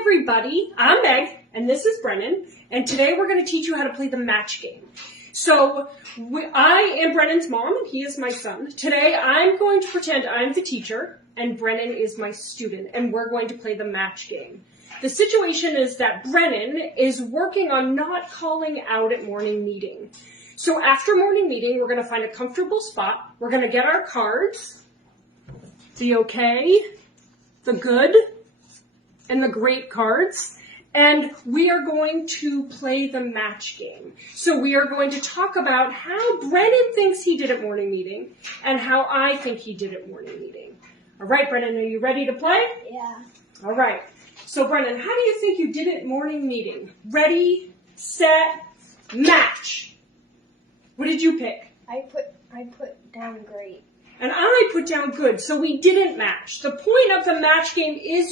everybody, I'm Meg, and this is Brennan, and today we're going to teach you how to play the match game. So, I am Brennan's mom, and he is my son. Today, I'm going to pretend I'm the teacher, and Brennan is my student, and we're going to play the match game. The situation is that Brennan is working on not calling out at morning meeting. So after morning meeting, we're going to find a comfortable spot. We're going to get our cards, the okay, the good, and the great cards, and we are going to play the match game. So we are going to talk about how Brennan thinks he did at morning meeting and how I think he did at morning meeting. All right, Brennan, are you ready to play? Yeah. All right. So Brennan, how do you think you did at morning meeting? Ready, set, match. What did you pick? I put down great. And I put down good, so we didn't match. The point of the match game is